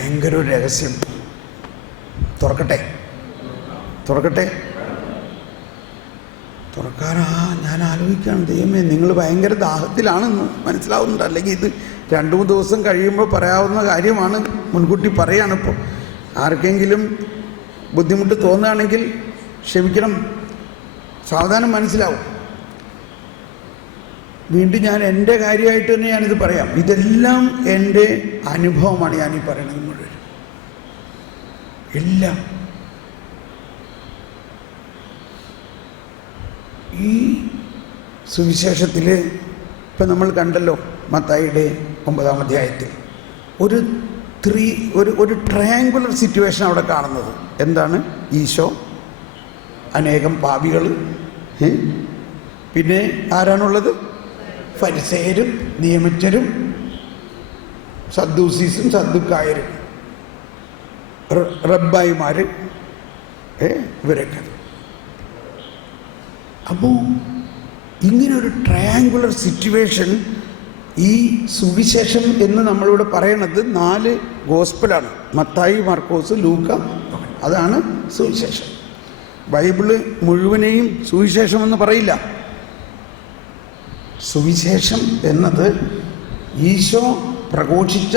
ഭയങ്കര ഒരു രഹസ്യം. തുറക്കട്ടെ തുറക്കാനാ ഞാൻ ആലോചിക്കുകയാണ്, ദൈവമേ നിങ്ങൾ ഭയങ്കര ദാഹത്തിലാണെന്ന് മനസ്സിലാവുന്നുണ്ട്. അല്ലെങ്കിൽ ഇത് 2-3 ദിവസം കഴിയുമ്പോൾ പറയാവുന്ന കാര്യമാണ്, മുൻകൂട്ടി പറയുകയാണിപ്പോൾ. ആർക്കെങ്കിലും ബുദ്ധിമുട്ട് തോന്നുകയാണെങ്കിൽ ക്ഷമിക്കണം, സാവധാനം മനസ്സിലാവും. വീണ്ടും ഞാൻ എൻ്റെ കാര്യമായിട്ട് തന്നെ ഞാനിത് പറയാം. ഇതെല്ലാം എൻ്റെ അനുഭവമാണ് ഞാനീ പറയണത് മുഴുവൻ. എല്ലാം ഈ സുവിശേഷത്തിൽ ഇപ്പം നമ്മൾ കണ്ടല്ലോ, മത്തായിയുടെ 9-ാം അധ്യായത്തിൽ ഒരു ട്രയാങ്കുലർ സിറ്റുവേഷൻ അവിടെ കാണുന്നത്. എന്താണ്? ഈശോ, അനേകം പാപികൾ, പിന്നെ ആരാണുള്ളത്? ഫരിസേയരും നിയമജ്ഞരും സദ്ദൂസീസും സദ്ദുക്കായരും റബ്ബായിമാർ, ഇവരൊക്കെ. അപ്പോൾ ഇങ്ങനൊരു ട്രയാങ്കുലർ സിറ്റുവേഷൻ ഈ സുവിശേഷം എന്ന് നമ്മളിവിടെ പറയണത് 4 ഗോസ്പലാണ്: മത്തായി, മർക്കോസ്, ലൂക്ക. അതാണ് സുവിശേഷം. ബൈബിള് മുഴുവനെയും സുവിശേഷം എന്ന് പറയില്ല. സുവിശേഷം എന്നത് ഈശോ പ്രഘോഷിച്ച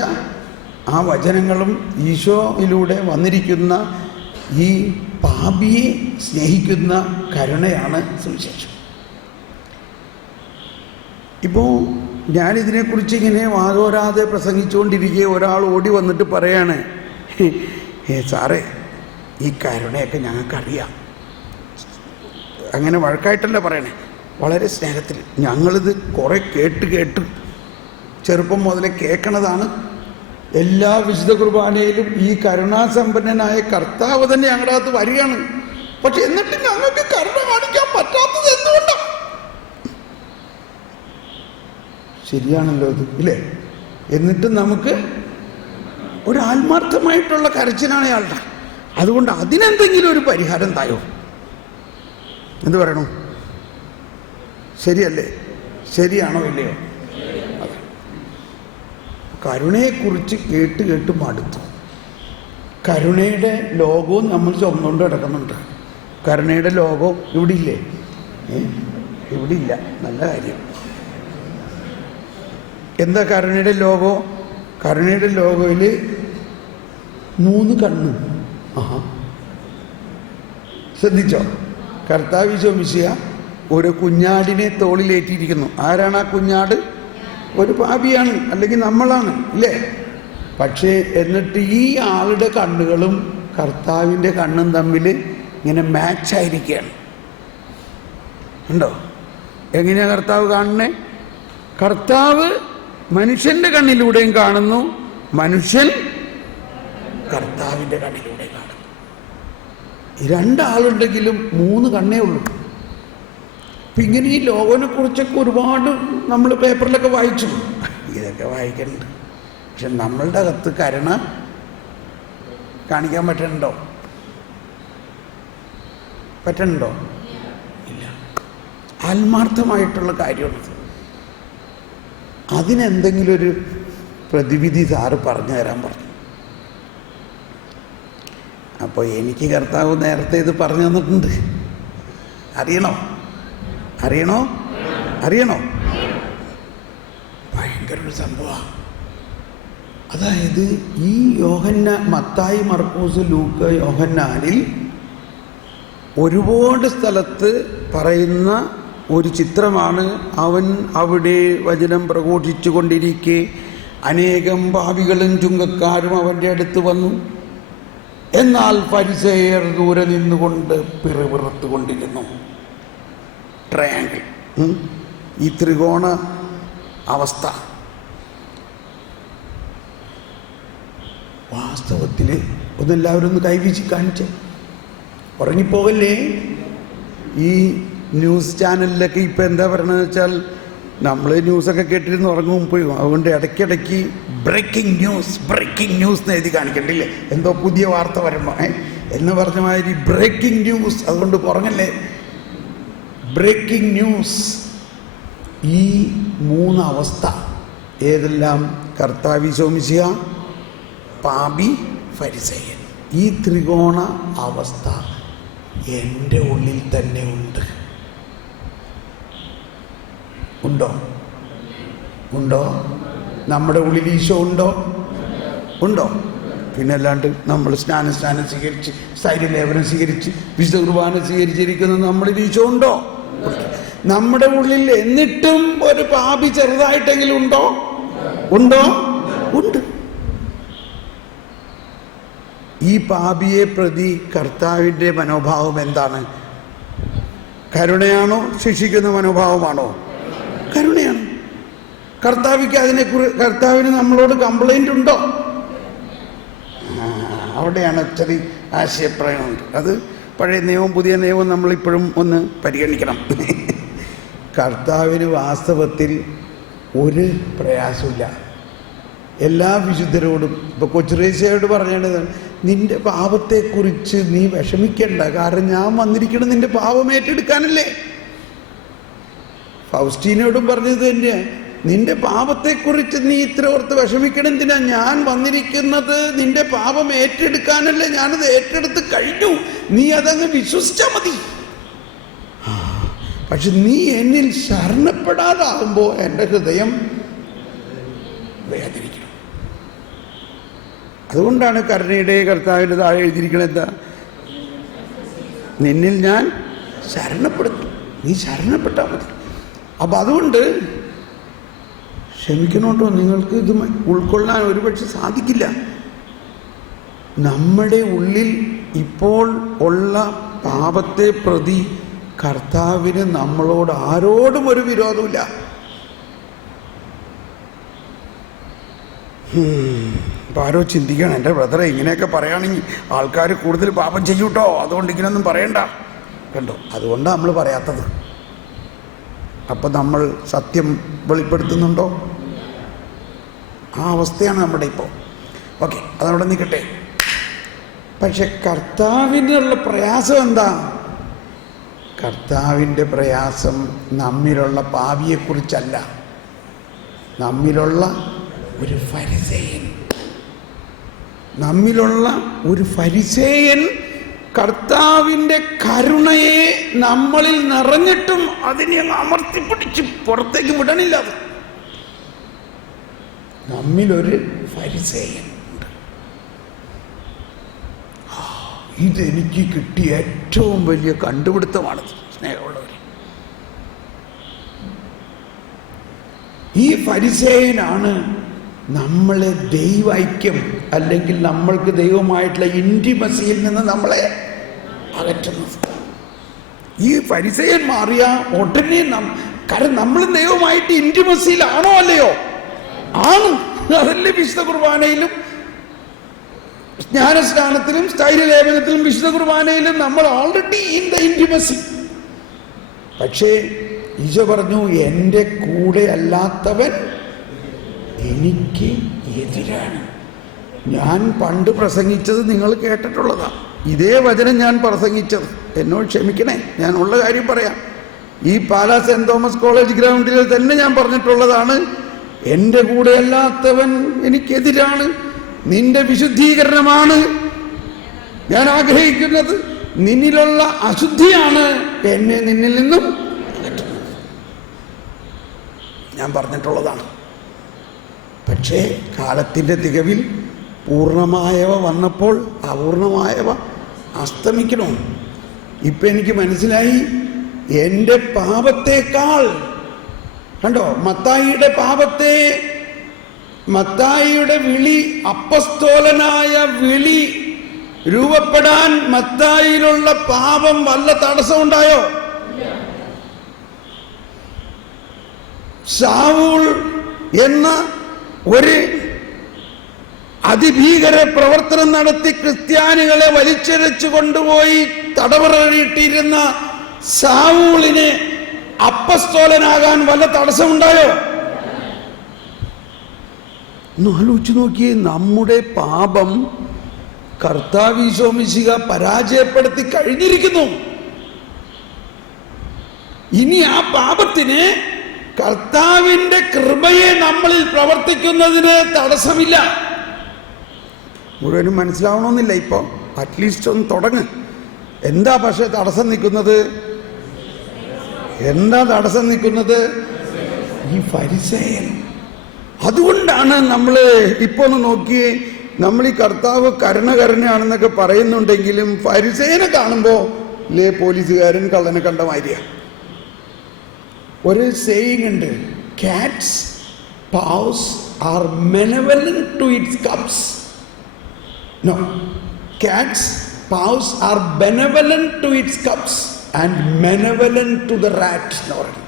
ആ വചനങ്ങളും ഈശോയിലൂടെ വന്നിരിക്കുന്ന ഈ പാപിയെ സ്നേഹിക്കുന്ന കരുണയാണ് സുവിശേഷം. ഇപ്പോൾ ഞാനിതിനെക്കുറിച്ച് ഇങ്ങനെ വാതോരാതെ പ്രസംഗിച്ചുകൊണ്ടിരിക്കെ ഒരാൾ ഓടി വന്നിട്ട് പറയാണ്, സാറേ ഈ കരുണയൊക്കെ ഞങ്ങൾക്കറിയാം. അങ്ങനെ വഴക്കായിട്ടല്ല പറയണേ, വളരെ സ്നേഹത്തിൽ. ഞങ്ങളിത് കുറേ കേട്ട് ചെറുപ്പം മുതലേ കേൾക്കണതാണ്. എല്ലാ വിശുദ്ധ കുർബാനയിലും ഈ കരുണാസമ്പന്നനായ കർത്താവ് തന്നെ ഞങ്ങളുടെ അകത്ത് വരികയാണ്. പക്ഷെ എന്നിട്ട് ഞങ്ങൾക്ക് കരുണ കാണിക്കാൻ പറ്റാത്തത് എന്തുകൊണ്ടാണ്? ശരിയാണല്ലോ ഇത്, ഇല്ലേ? എന്നിട്ട് നമുക്ക് ഒരു ആത്മാർത്ഥമായിട്ടുള്ള കരച്ചിലാണ് അയാളുടെ. അതുകൊണ്ട് അതിനെന്തെങ്കിലും ഒരു പരിഹാരം തായോ? എന്ത് പറയണു? ശരിയല്ലേ? ശരിയാണോ ഇല്ലയോ? അതെ. കരുണയെക്കുറിച്ച് കേട്ട് മടുത്തു. കരുണയുടെ ലോകവും നമ്മൾ ചുമന്നുകൊണ്ട് കിടക്കുന്നുണ്ട്. കരുണയുടെ ലോകം ഇവിടെ ഇല്ലേ? ഇവിടെ ഇല്ല. നല്ല കാര്യം. എന്താ കരുണയുടെ ലോകം? കരുണയുടെ ലോകയിൽ 3 കണ്ണ്. ശ്രദ്ധിച്ചോ? കർത്താവ് ഈശോ മിശിഹ ഒരു കുഞ്ഞാടിനെ തോളിലേറ്റിയിരിക്കുന്നു. ആരാണ് ആ കുഞ്ഞാട്? ഒരു പാപിയാണ്, അല്ലെങ്കിൽ നമ്മളാണ്, ഇല്ലേ? പക്ഷേ എന്നിട്ട് ഈ ആളുടെ കണ്ണുകളും കർത്താവിൻ്റെ കണ്ണും തമ്മിൽ ഇങ്ങനെ മാച്ചായിരിക്കുകയാണ്. ഉണ്ടോ? എങ്ങനെയാണ് കർത്താവ് കാണുന്നത്? കർത്താവ് മനുഷ്യൻ്റെ കണ്ണിലൂടെയും കാണുന്നു, മനുഷ്യൻ കർത്താവിൻ്റെ കണ്ണിലൂടെ കാണുന്നു. 2 ആളുണ്ടെങ്കിലും 3 കണ്ണേ ഉള്ളൂ. അപ്പം ഇങ്ങനെ ഈ ലോകനെ കുറിച്ചൊക്കെ ഒരുപാട് നമ്മൾ പേപ്പറിലൊക്കെ വായിച്ചു. ഇതൊക്കെ വായിക്കുന്നുണ്ട്. പക്ഷെ നമ്മളുടെ അകത്ത് കരുണ കാണിക്കാൻ പറ്റുന്നുണ്ടോ? ഇല്ല. ആത്മാർത്ഥമായിട്ടുള്ള കാര്യമാണത്. അതിനെന്തെങ്കിലും ഒരു പ്രതിവിധി സാറ് പറഞ്ഞു തരാൻ പറഞ്ഞു. അപ്പോൾ എനിക്ക് കർത്താവ് നേരത്തെ ഇത് പറഞ്ഞു തന്നിട്ടുണ്ട്. അറിയണോ? ഭയങ്കര ഒരു സംഭവമാണ്. അതായത് ഈ മത്തായി, മർക്കോസ്, ലൂക്ക, യോഹന്നാനിൽ ഒരുപാട് സ്ഥലത്ത് പറയുന്ന ഒരു ചിത്രമാണ്. അവൻ അവിടെ വചനം പ്രഘോഷിച്ചു കൊണ്ടിരിക്കെ അനേകം പാപികളും ചുങ്കക്കാരും അവൻ്റെ അടുത്ത് വന്നു. എന്നാൽ ഫരിസേയർ ദൂരെ നിന്നുകൊണ്ട് പിറുപിറുത്തു കൊണ്ടിരുന്നു. ട്രയാങ്കിൾ, ഈ ത്രികോണ അവസ്ഥ. വാസ്തവത്തിൽ ഒന്നെല്ലാവരും ഒന്ന് കൈവീശി കാണിച്ചേ. ഉറങ്ങിപ്പോകല്ലേ? ഈ ന്യൂസ് ചാനലിലൊക്കെ ഇപ്പം എന്താ പറയണതെന്ന് വെച്ചാൽ, നമ്മൾ ന്യൂസൊക്കെ കേട്ടിരുന്ന് ഉറങ്ങും പോയി. അതുകൊണ്ട് ഇടയ്ക്കിടയ്ക്ക് ബ്രേക്കിംഗ് ന്യൂസ് എന്ന് എഴുതി കാണിക്കണ്ടില്ലേ? എന്തോ പുതിയ വാർത്ത വരുമ്പോൾ എന്ന് പറഞ്ഞ മാതിരി ബ്രേക്കിംഗ് ന്യൂസ്. അതുകൊണ്ട് ഉറങ്ങല്ലേ? Breaking news. ഈ 3 അവസ്ഥ ഏതെല്ലാം? കർത്താവ് ഈശോ മിശിഹ പാപി, ഫരിസേയൻ. ഈ ത്രികോണ അവസ്ഥ എൻ്റെ ഉള്ളിൽ തന്നെ ഉണ്ട്. ഉണ്ടോ? ഉണ്ടോ? നമ്മുടെ ഉള്ളിൽ ഈശോ ഉണ്ടോ? ഉണ്ടോ? പിന്നെ അല്ലാണ്ട് നമ്മൾ സ്നാനം സ്വീകരിച്ച്, സ്ഥൈര്യലേപനം സ്വീകരിച്ച്, വിശുദ്ധ കുർബാന സ്വീകരിച്ചിരിക്കുന്നത് നമ്മളിൽ ഈശോ ഉണ്ടോ? നമ്മുടെ ഉള്ളിൽ എന്നിട്ടും ഒരു പാപി ചെറുതായിട്ടെങ്കിലും ഉണ്ടോ? ഉണ്ടോ? ഉണ്ട്. ഈ പാപിയെ പ്രതി കർത്താവിൻ്റെ മനോഭാവം എന്താണ്? കരുണയാണോ? ശിക്ഷിക്കുന്ന മനോഭാവമാണോ? കരുണയാണ്. കർത്താവിന് നമ്മളോട് കംപ്ലൈൻ്റ് ഉണ്ടോ? അവിടെയാണ് ഒത്തിരി ആശയപ്രയമുണ്ട്. അത് പഴയ നിയമവും പുതിയ നിയമവും നമ്മളിപ്പോഴും ഒന്ന് പരിഗണിക്കണം. കർത്താവിന് വാസ്തവത്തിൽ ഒരു പ്രയാസമില്ല. എല്ലാ വിശുദ്ധരോടും, ഇപ്പോൾ കൊച്ചുറേസ്യയോട് പറഞ്ഞത്, നിന്റെ പാപത്തെക്കുറിച്ച് നീ വിഷമിക്കണ്ട, കാരണം ഞാൻ വന്നിരിക്കണം നിന്റെ പാപം ഏറ്റെടുക്കാനല്ലേ. ഫൗസ്റ്റീനോടും പറഞ്ഞത് തന്നെ, നിന്റെ പാപത്തെക്കുറിച്ച് നീ ഇത്ര ഓർത്ത് വിഷമിക്കണം എന്തിനാ? ഞാൻ വന്നിരിക്കുന്നത് നിന്റെ പാപം ഏറ്റെടുക്കാനല്ലേ, ഞാനത് ഏറ്റെടുത്ത് കഴിഞ്ഞു, നീ അതങ്ങ് വിശ്വസിച്ചാൽ മതി. പക്ഷെ നീ എന്നിൽ ശരണപ്പെടാതാകുമ്പോൾ എൻ്റെ ഹൃദയം വേദനിക്കണം. അതുകൊണ്ടാണ് കരുണയുടെ കർത്താവിൻ്റെ താഴെ എഴുതിയിരിക്കണത് എന്താ? നിന്നിൽ ഞാൻ ശരണപ്പെടുത്തും, നീ ശരണപ്പെട്ടാൽ മതി. അപ്പം അതുകൊണ്ട് ക്ഷമിക്കണോട്ടോ, നിങ്ങൾക്ക് ഇത് ഉൾക്കൊള്ളാൻ ഒരുപക്ഷെ സാധിക്കില്ല. നമ്മുടെ ഉള്ളിൽ ഇപ്പോൾ ഉള്ള പാപത്തെ പ്രതി കർത്താവിന് നമ്മളോട് ആരോടും ഒരു വിരോധമില്ല. ഇപ്പം ആരോ ചിന്തിക്കണം, എൻ്റെ ബ്രദറെ ഇങ്ങനെയൊക്കെ പറയുകയാണെങ്കിൽ ആൾക്കാർ കൂടുതൽ പാപം ചെയ്യൂട്ടോ, അതുകൊണ്ട് ഇങ്ങനെയൊന്നും പറയണ്ട. കണ്ടോ? അതുകൊണ്ടാണ് നമ്മൾ പറയാത്തത്. അപ്പം നമ്മൾ സത്യം വെളിപ്പെടുത്തുന്നുണ്ടോ? ആ അവസ്ഥയാണ് നമ്മുടെ ഇപ്പോൾ. ഓക്കെ, അതവിടെ നിൽക്കട്ടെ. പക്ഷെ കർത്താവിനുള്ള പ്രയാസം എന്താ? കർത്താവിൻ്റെ പ്രയാസം നമ്മിലുള്ള പാപിയെക്കുറിച്ചല്ല, നമ്മിലുള്ള ഒരു ഫരിസേയൻ. നമ്മിലുള്ള ഒരു ഫരിസേയൻ കർത്താവിൻ്റെ കരുണയെ നമ്മളിൽ നിറഞ്ഞിട്ടും അതിനെ അമർത്തിപ്പിടിച്ച് പുറത്തേക്ക് വിടണില്ല. അത് നമ്മിലൊരു ഫരിസേയൻ ഉണ്ട്. ഇതെനിക്ക് കിട്ടിയ ഏറ്റവും വലിയ കണ്ടുപിടുത്തമാണത്, സ്നേഹമുള്ളവർ. ഈ ഫരിസേയനാണ് നമ്മളെ ദൈവൈക്യം അല്ലെങ്കിൽ നമ്മൾക്ക് ദൈവമായിട്ടുള്ള ഇൻറ്റിമസിയിൽ നിന്ന് നമ്മളെ അകറ്റുന്നത്. ഈ ഫരിസേയൻ മാറിയ ഉടനെ കാരണം നമ്മൾ ദൈവമായിട്ട് ഇൻറ്റിമസിയിലാണോ അല്ലയോ? ആണ്. അതല്ലേ വിശുദ്ധ കുർബാനയിലും ജ്ഞാനസ്നാനത്തിലും സ്ഥൈര്യലേപനത്തിലും വിശുദ്ധ കുർബാനയിലും നമ്മൾ ഓൾറെഡി ഇൻ ദ ഇൻറ്റിമസി. പക്ഷേ ഈശോ പറഞ്ഞു, എൻ്റെ കൂടെ അല്ലാത്തവൻ എനിക്ക് എതിരാണ്. ഞാൻ പണ്ട് പ്രസംഗിച്ചത് നിങ്ങൾ കേട്ടിട്ടുള്ളതാണ്. ഇതേ വചനം ഞാൻ പ്രസംഗിച്ചത്. എന്നോട് ക്ഷമിക്കണേ, ഞാൻ ഉള്ള കാര്യം പറയാം. ഈ പാലാ സെൻറ് തോമസ് കോളേജ് ഗ്രൗണ്ടിൽ തന്നെ ഞാൻ പറഞ്ഞിട്ടുള്ളതാണ്. എൻ്റെ കൂടെ അല്ലാത്തവൻ എനിക്കെതിരാണ്. നിന്റെ വിശുദ്ധീകരണമാണ് ഞാൻ ആഗ്രഹിക്കുന്നത്. നിന്നിലുള്ള അശുദ്ധിയാണ് എന്നെ നിന്നിൽ നിന്നും ഞാൻ പറഞ്ഞിട്ടുള്ളതാണ്. പക്ഷേ കാലത്തിൻ്റെ തികവിൽ പൂർണ്ണമായവ വന്നപ്പോൾ അപൂർണമായവ അസ്തമിക്കണം. ഇപ്പം എനിക്ക് മനസ്സിലായി, എൻ്റെ പാപത്തേക്കാൾ, കണ്ടോ, മത്തായിയുടെ പാപത്തെ, മത്തായിയുടെ വിളി, അപ്പസ്തോലനായ വിളി രൂപപ്പെടാൻ മത്തായിലുള്ള പാപം വല്ല തടസ്സമുണ്ടായോ? ശൗൽ എന്ന ഒരു അതിഭീകര പ്രവർത്തനം നടത്തി ക്രിസ്ത്യാനികളെ വലിച്ചിഴച്ചു കൊണ്ടുപോയി തടവറയിട്ടിരുന്ന ശൗലിന് അപ്പസ്തോലനാകാൻ വല്ല തടസ്സമുണ്ടായോ? ഒന്ന് ആലോചിച്ച് നോക്കിയേ. നമ്മുടെ പാപം കർത്താവ് ഈശോ മിശിഹ പരാജയപ്പെടുത്തി കഴിഞ്ഞിരിക്കുന്നു. ഇനി ആ പാപത്തിന് കർത്താവിൻ്റെ കൃപയെ നമ്മളിൽ പ്രവർത്തിക്കുന്നതിന് തടസ്സമില്ല. മുഴുവനും മനസ്സിലാവണമെന്നില്ല. ഇപ്പോൾ അറ്റ്ലീസ്റ്റ് ഒന്ന് തുടങ്ങ്. എന്താ പക്ഷെ തടസ്സം നിൽക്കുന്നത്? എന്താ തടസ്സം നിൽക്കുന്നത്? ഈ ഫരിസേയൻ. അതുകൊണ്ടാണ് നമ്മൾ ഇപ്പോൾ ഒന്ന് നോക്കിയേ, നമ്മൾ ഈ കർത്താവ് കരുണയാണെന്നൊക്കെ പറയുന്നുണ്ടെങ്കിലും ഫരിസേയനെ കാണുമ്പോൾ പോലീസുകാരൻ കള്ളനെ കണ്ട മാതിരിയാണ്. ഒരു സേയിങ് ഉണ്ട്, Katz paws are benevolent to its cubs. No, cats paws are benevolent to its cubs and malevolent to the rat എന്ന് പറയും.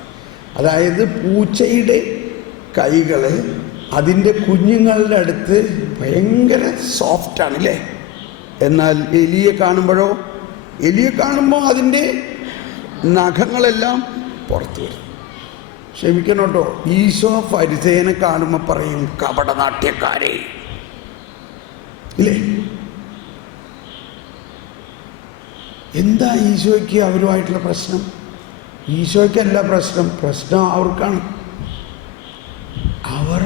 അതായത് പൂച്ചയുടെ കൈകൾ അതിൻ്റെ കുഞ്ഞുങ്ങളുടെ അടുത്ത് ഭയങ്കര സോഫ്റ്റാണ് അല്ലേ, എന്നാൽ എലിയെ കാണുമ്പോൾ അതിൻ്റെ നഖങ്ങളെല്ലാം പുറത്തു വരും. ക്ഷമിക്കണം കേട്ടോ, ഈശോ ഫരിസേയനെ കാണുമ്പോൾ പറയും കപടനാട്യക്കാരെ ഇല്ലേ. എന്താ ഈശോയ്ക്ക് അവരുമായിട്ടുള്ള പ്രശ്നം? ഈശോയ്ക്കല്ല പ്രശ്നം അവർക്കാണ്. അവർ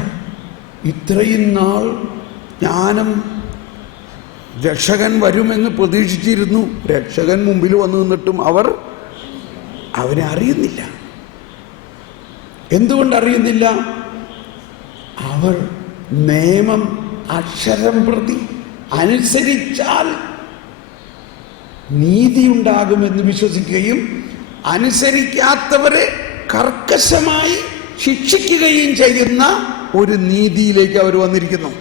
ഇത്രയും നാൾ ജ്ഞാനം രക്ഷകൻ വരുമെന്ന് പ്രതീക്ഷിച്ചിരുന്നു. രക്ഷകൻ മുമ്പിൽ വന്നു നിന്നിട്ടും അവനെ അറിയുന്നില്ല. എന്തുകൊണ്ടറിയുന്നില്ല? അവർ നിയമം അക്ഷരം പ്രതി അനുസരിച്ചാൽ നീതിയുണ്ടാകുമെന്ന് വിശ്വസിക്കുകയും അനുസരിക്കാത്തവരെ കർക്കശമായി ശിക്ഷിക്കുകയും ചെയ്യുന്ന ഒരു നീതിയിലേക്ക് അവർ വന്നിരിക്കുന്നു.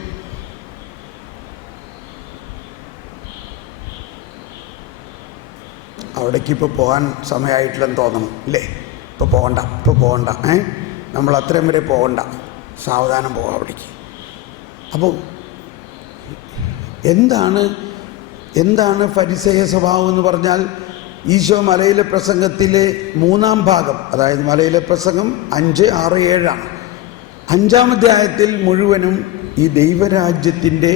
അവിടേക്ക് ഇപ്പോൾ പോകാൻ സമയമായിട്ടില്ലെന്ന് തോന്നണം അല്ലേ? ഇപ്പോൾ പോകണ്ട നമ്മൾ അത്രയും വരെ പോകണ്ട, സാവധാനം പോകാം അവിടേക്ക്. അപ്പോൾ എന്താണ് ഫരിസേയ സ്വഭാവം എന്ന് പറഞ്ഞാൽ, ഈശോ മലയിലെ പ്രസംഗത്തിലെ 3-ാം ഭാഗം, അതായത് മലയിലെ പ്രസംഗം 5, 6, 7 5-ാം അധ്യായത്തിൽ മുഴുവനും ഈ ദൈവരാജ്യത്തിൻ്റെ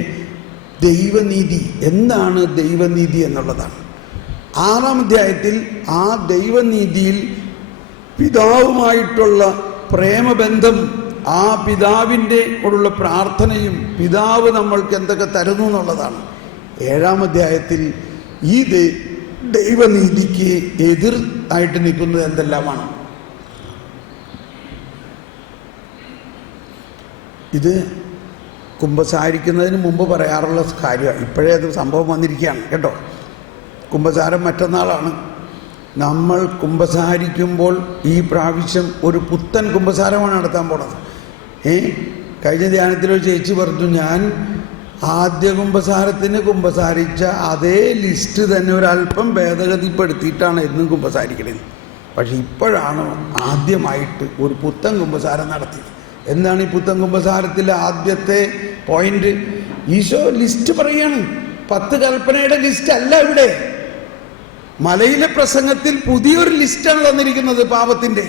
ദൈവനീതി എന്താണ് ദൈവനീതി എന്നുള്ളതാണ്. 6-ാം അധ്യായത്തിൽ ആ ദൈവനീതിയിൽ പിതാവുമായിട്ടുള്ള പ്രേമബന്ധം, ആ പിതാവിൻ്റെ കൂടെയുള്ള പ്രാർത്ഥനയും പിതാവ് നമ്മൾക്ക് എന്തൊക്കെ തരുന്നു എന്നുള്ളതാണ്. 7-ാം അധ്യായത്തിൽ ഈ ദൈവനീതിക്ക് എതിരായിട്ട് നിൽക്കുന്നത് എന്തെല്ലാമാണ്. ഇത് കുമ്പസാരിക്കുന്നതിന് മുമ്പ് പറയാറുള്ള കാര്യമാണ്. ഇപ്പോഴേ അത് സംഭവം വന്നിരിക്കുകയാണ് കേട്ടോ. കുമ്പസാരം മറ്റന്നാളാണ്. നമ്മൾ കുമ്പസാരിക്കുമ്പോൾ ഈ പ്രാവശ്യം ഒരു പുത്തൻ കുമ്പസാരമാണ് നടത്താൻ പോണത്. കഴിഞ്ഞ ധ്യാനത്തിലൊരു ചേച്ചി പറഞ്ഞു, ഞാൻ ആദ്യ കുമ്പസാരത്തിന് കുമ്പസാരിച്ച അതേ ലിസ്റ്റ് തന്നെ ഒരല്പം ഭേദഗതിപ്പെടുത്തിയിട്ടാണ് എന്നും കുമ്പസാരിക്കണത്. പക്ഷെ ഇപ്പോഴാണ് ആദ്യമായിട്ട് ഒരു പുത്തൻ കുമ്പസാരം നടത്തിയത്. എന്താണ് ഈ പുത്തൻ കുമ്പസാരത്തിലെ ആദ്യത്തെ പോയിന്റ്? ഈശോ ലിസ്റ്റ് പറയുകയാണ്. 10 കൽപ്പനയുടെ ലിസ്റ്റ് അല്ല ഇവിടെ. മലയിലെ പ്രസംഗത്തിൽ പുതിയൊരു ലിസ്റ്റാണ് തന്നിരിക്കുന്നത് പാപത്തിൻ്റെ.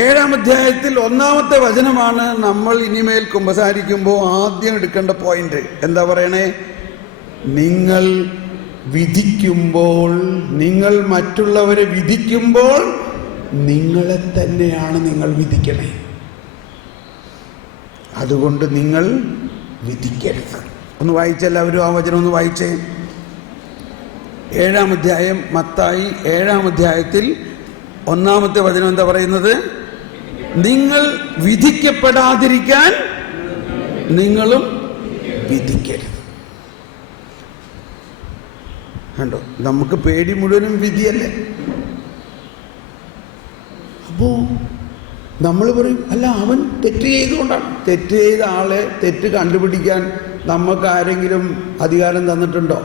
7-ാം അധ്യായത്തിൽ 1-ാമത്തെ വചനമാണ് നമ്മൾ ഇനിമേൽ കുമ്പസാരിക്കുമ്പോൾ ആദ്യം എടുക്കേണ്ട പോയിന്റ്. എന്താ പറയണേ? നിങ്ങൾ വിധിക്കുമ്പോൾ, നിങ്ങൾ മറ്റുള്ളവരെ വിധിക്കുമ്പോൾ നിങ്ങളെ തന്നെയാണ് നിങ്ങൾ വിധിക്കണേ. അതുകൊണ്ട് നിങ്ങൾ വിധിക്കരുത്. ഒന്ന് വായിച്ചെല്ലാവരും ആ വചനം ഒന്ന് വായിച്ചേ. 7-ാം അധ്യായം മത്തായി 7-ാം അധ്യായത്തിൽ 1-ാമത്തെ വചനം എന്താ പറയുന്നത്? നിങ്ങൾ വിധിക്കപ്പെടാതിരിക്കാൻ നിങ്ങളും വിധിക്കരുത്. കണ്ടോ, നമുക്ക് പേടി മുഴുവനും വിധിയല്ലേ. അപ്പോൾ നമ്മൾ പറയും, അല്ല അവൻ തെറ്റ് ചെയ്തുകൊണ്ടാണ്. തെറ്റ് ചെയ്ത ആളെ തെറ്റ് കണ്ടുപിടിക്കാൻ നമുക്ക് ആരെങ്കിലും അധികാരം തന്നിട്ടുണ്ടോ?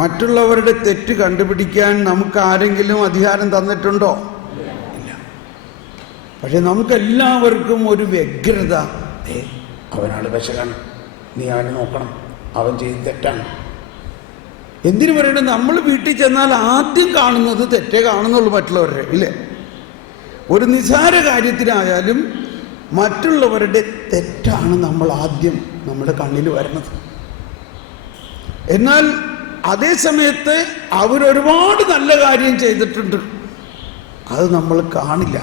മറ്റുള്ളവരുടെ തെറ്റ് കണ്ടുപിടിക്കാൻ നമുക്ക് ആരെങ്കിലും അധികാരം തന്നിട്ടുണ്ടോ? ഇല്ല. പക്ഷെ നമുക്കെല്ലാവർക്കും ഒരു വ്യഗ്രത. അവനാണ് പെശകാണ്, നീ അവനെ നോക്കണം, അവൻ ചെയ്ത് തെറ്റാണ്. എന്തിനു പറയണേ? നമ്മൾ വീട്ടിൽ ചെന്നാൽ ആദ്യം കാണുന്നത് തെറ്റേ കാണുന്നുള്ളൂ മറ്റുള്ളവരുടെ, ഇല്ലേ? ഒരു നിസ്സാര കാര്യത്തിനായാലും മറ്റുള്ളവരുടെ തെറ്റാണ് നമ്മൾ ആദ്യം നമ്മുടെ കണ്ണിൽ വരുന്നത്. എന്നാൽ അതേ സമയത്ത് അവരൊരുപാട് നല്ല കാര്യം ചെയ്തിട്ടുണ്ട്, അത് നമ്മൾ കാണില്ല.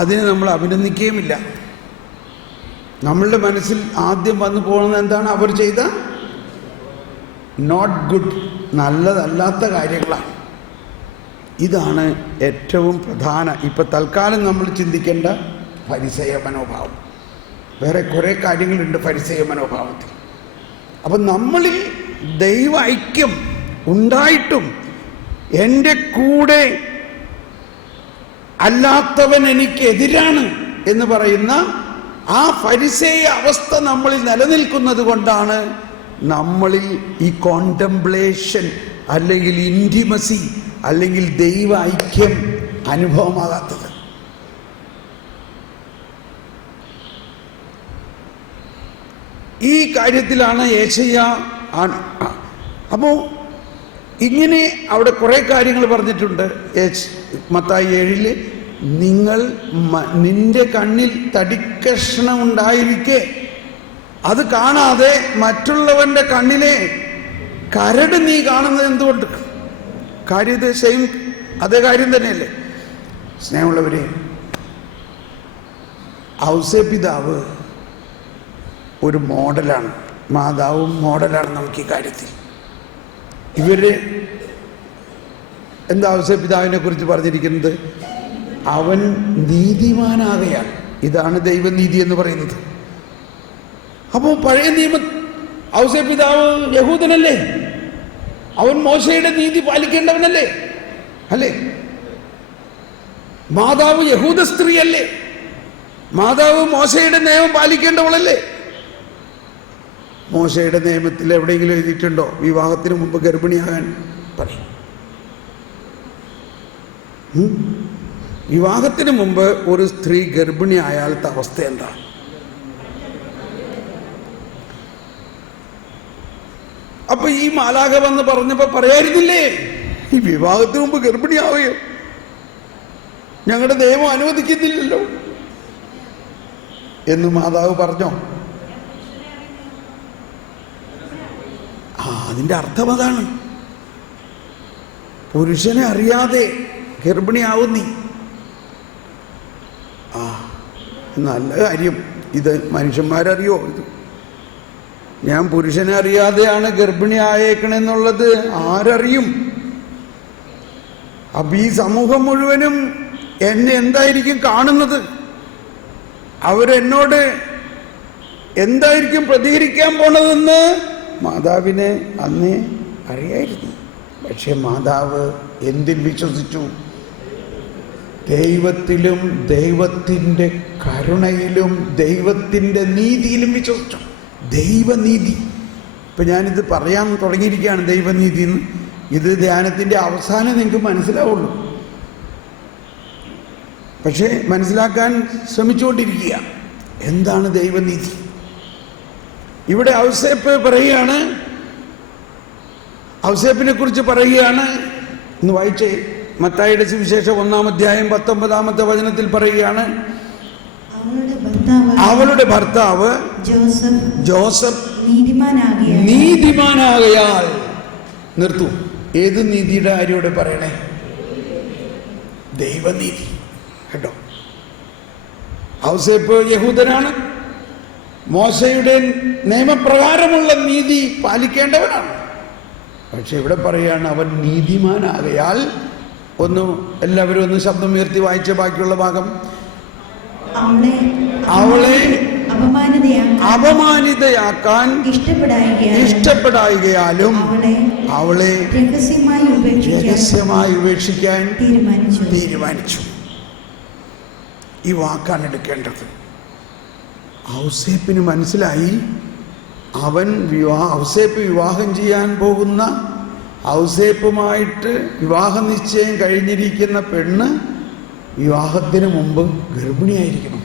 അതിനെ നമ്മൾ അഭിനന്ദിക്കുകയുമില്ല. നമ്മളുടെ മനസ്സിൽ ആദ്യം വന്നു പോകുന്നത് എന്താണ്? അവർ ചെയ്ത നോട്ട് ഗുഡ്, നല്ലതല്ലാത്ത കാര്യങ്ങളാണ്. ഇതാണ് ഏറ്റവും പ്രധാന ഇപ്പം തൽക്കാലം നമ്മൾ ചിന്തിക്കേണ്ട ഫരിസേയ മനോഭാവം. വേറെ കുറേ കാര്യങ്ങളുണ്ട് ഫരിസേയ മനോഭാവത്തിൽ. അപ്പം നമ്മളിൽ ദൈവ ഐക്യം ഉണ്ടായിട്ടും എൻ്റെ കൂടെ അല്ലാത്തവൻ എനിക്കെതിരാണ് എന്ന് പറയുന്ന ആ ഫരിസേയ അവസ്ഥ നമ്മളിൽ നിലനിൽക്കുന്നത് കൊണ്ടാണ് നമ്മളിൽ ഈ കോണ്ടംപ്ലേഷൻ അല്ലെങ്കിൽ ഇൻറ്റിമസി അല്ലെങ്കിൽ ദൈവ ഐക്യം അനുഭവമാകാത്തത്. ഈ കാര്യത്തിലാണ് യേശയ്യ. അപ്പോൾ ഇങ്ങനെ അവിടെ കുറേ കാര്യങ്ങൾ പറഞ്ഞിട്ടുണ്ട്. മത്തായി 7 നിന്റെ കണ്ണിൽ തടിക്കഷ്ണം ഉണ്ടായിരിക്കെ അത് കാണാതെ മറ്റുള്ളവൻ്റെ കണ്ണിലെ കരട് നീ കാണുന്നത് എന്തുകൊണ്ട്? കാര്യം ഇത് സെയിം അതേ കാര്യം തന്നെയല്ലേ സ്നേഹമുള്ളവരെ. ഔസേപ്പിതാവ് ഒരു മോഡലാണ്, മാതാവും മോഡലാണ് നമുക്ക് ഈ കാര്യത്തിൽ. ഇവര് എന്താ ഔസേപ്പിതാവിനെ കുറിച്ച് പറഞ്ഞിരിക്കുന്നത്? അവൻ നീതിമാനാകയാൽ. ഇതാണ് ദൈവനീതി എന്ന് പറയുന്നത്. അപ്പോൾ പഴയ നിയമ ഔസേപ്പിതാവ് യഹൂദനല്ലേ? അവൻ മോശയുടെ നീതി പാലിക്കേണ്ടവനല്ലേ? അല്ലേ? മാതാവ് യഹൂദ സ്ത്രീയല്ലേ? മാതാവ് മോശയുടെ നിയമം പാലിക്കേണ്ടവളല്ലേ? മോശയുടെ നിയമത്തിൽ എവിടെയെങ്കിലും എഴുതിയിട്ടുണ്ടോ വിവാഹത്തിന് മുമ്പ് ഗർഭിണിയാകാൻ? പറയും. വിവാഹത്തിന് മുമ്പ് ഒരു സ്ത്രീ ഗർഭിണി ആയാലത്തെ അവസ്ഥ എന്താ? അപ്പൊ ഈ മാലാഖ വന്ന് പറഞ്ഞപ്പോ പറയായിരുന്നില്ലേ ഈ വിവാഹത്തിന് മുമ്പ് ഗർഭിണിയാവുകയോ? ഞങ്ങളുടെ നിയമം അനുവദിക്കുന്നില്ലല്ലോ എന്ന് മാതാവ് പറഞ്ഞോ? അതിൻ്റെ അർത്ഥം അതാണ്. പുരുഷനെ അറിയാതെ ഗർഭിണിയാവും നീ. നല്ല കാര്യം. ഇത് മനുഷ്യന്മാരറിയോ? ഇത് ഞാൻ പുരുഷനെ അറിയാതെയാണ് ഗർഭിണി ആയേക്കണെന്നുള്ളത് ആരറിയും? അപ്പൊ ഈ സമൂഹം മുഴുവനും എന്നെ എന്തായിരിക്കും കാണുന്നത്? അവരെന്നോട് എന്തായിരിക്കും പ്രതികരിക്കാൻ പോണതെന്ന് മാതാവിന് അന്നേ അറിയായിരുന്നു. പക്ഷെ മാതാവ് എന്തിൽ വിശ്വസിച്ചു? ദൈവത്തിലും ദൈവത്തിൻ്റെ കരുണയിലും ദൈവത്തിൻ്റെ നീതിയിലും വിശ്വസിച്ചു. ദൈവനീതി. ഇപ്പം ഞാനിത് പറയാൻ തുടങ്ങിയിരിക്കുകയാണ് ദൈവനീതി എന്ന്. ഇത് ധ്യാനത്തിൻ്റെ അവസാനം നിങ്ങൾക്ക് മനസ്സിലാവുള്ളൂ. പക്ഷേ മനസ്സിലാക്കാൻ ശ്രമിച്ചുകൊണ്ടിരിക്കുക. എന്താണ് ദൈവനീതി? ഇവിടെ ഔസേപ്പ് പറയുകയാണ്, ഔസേപ്പിനെ കുറിച്ച് പറയുകയാണ്. ഇന്ന് വായിച്ചേ, മത്തായിയുടെ സുവിശേഷം 1-ാം അധ്യായം 19-ാമത്തെ വചനത്തിൽ പറയുകയാണ്, അവളുടെ ഭർത്താവ് ജോസഫ് നീതിമാനാകയാൽ. നിർത്തൂ. ഏത് നീതിയുടെ കാര്യോടെ പറയണേ? ദൈവനീതി. കേട്ടോ, ഔസേപ്പ് യഹൂദനാണ്, മോശയുടെ നിയമപ്രകാരമുള്ള നീതി പാലിക്കേണ്ടവനാണ്. പക്ഷെ ഇവിടെ പറയുകയാണ് അവൻ നീതിമാനാകയാൽ. എല്ലാവരും ഒന്ന് ശബ്ദം ഉയർത്തി വായിച്ച ബാക്കിയുള്ള ഭാഗം. അവളെ അപമാനിതയാക്കാൻ ഇഷ്ടപ്പെടായികയാലും അവളെ രഹസ്യമായി ഉപേക്ഷിക്കാൻ തീരുമാനിച്ചു. ഈ വാക്കാണ് എടുക്കേണ്ടത്. ഔസേപ്പിന് മനസ്സിലായി ഔസേപ്പ് വിവാഹം ചെയ്യാൻ പോകുന്ന, ഔസേപ്പുമായിട്ട് വിവാഹ നിശ്ചയം കഴിഞ്ഞിരിക്കുന്ന പെണ്ണ് വിവാഹത്തിന് മുമ്പ് ഗർഭിണിയായിരിക്കണം.